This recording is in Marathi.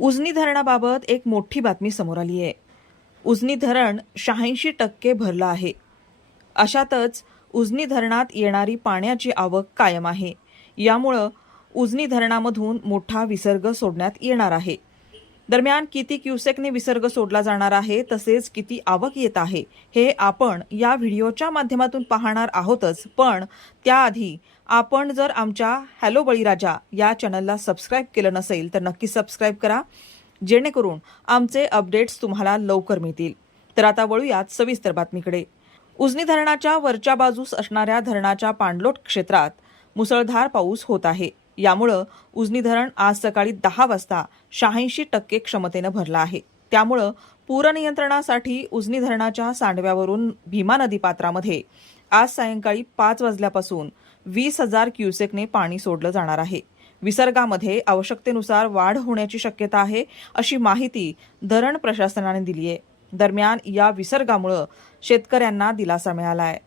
उजनी धरणाबाबत एक मोठी बातमी समोर आली आहे. उजनी धरण शहाऐंशी टक्के भरलं आहे. अशातच उजनी धरणात येणारी पाण्याची आवक कायम आहे. यामुळं उजनी धरणामधून मोठा विसर्ग सोडण्यात येणार आहे. दरम्यान किती क्युसेकने विसर्ग सोडला जाणार आहे तसेच किती आवक येत आहे हे आपण या व्हिडिओच्या माध्यमातून पाहणार आहोतच. पण त्याआधी आपण जर आमच्या हॅलो बळीराजा या चॅनलला सबस्क्राईब केलं नसेल तर नक्की सबस्क्राईब करा जेणेकरून आमचे अपडेट्स तुम्हाला लवकर मिळतील. तर आता वळूयात सविस्तर बातमीकडे. उजनी धरणाच्या वरच्या बाजूस असणाऱ्या धरणाच्या पाणलोट क्षेत्रात मुसळधार पाऊस होत आहे. यामुळं उजनी धरण आज सकाळी दहा वाजता शहाऐंशी टक्के क्षमतेनं भरलं आहे. त्यामुळं पूरनियंत्रणासाठी उजनी धरणाच्या सांडव्यावरून भीमा नदी पात्रामध्ये आज सायंकाळी पाच वाजल्यापासून वीस हजार क्युसेकने पाणी सोडलं जाणार आहे. विसर्गामध्ये आवश्यकतेनुसार वाढ होण्याची शक्यता आहे अशी माहिती धरण प्रशासनाने दिली आहे दरम्यान या विसर्गामुळं शेतकऱ्यांना दिलासा मिळाला आहे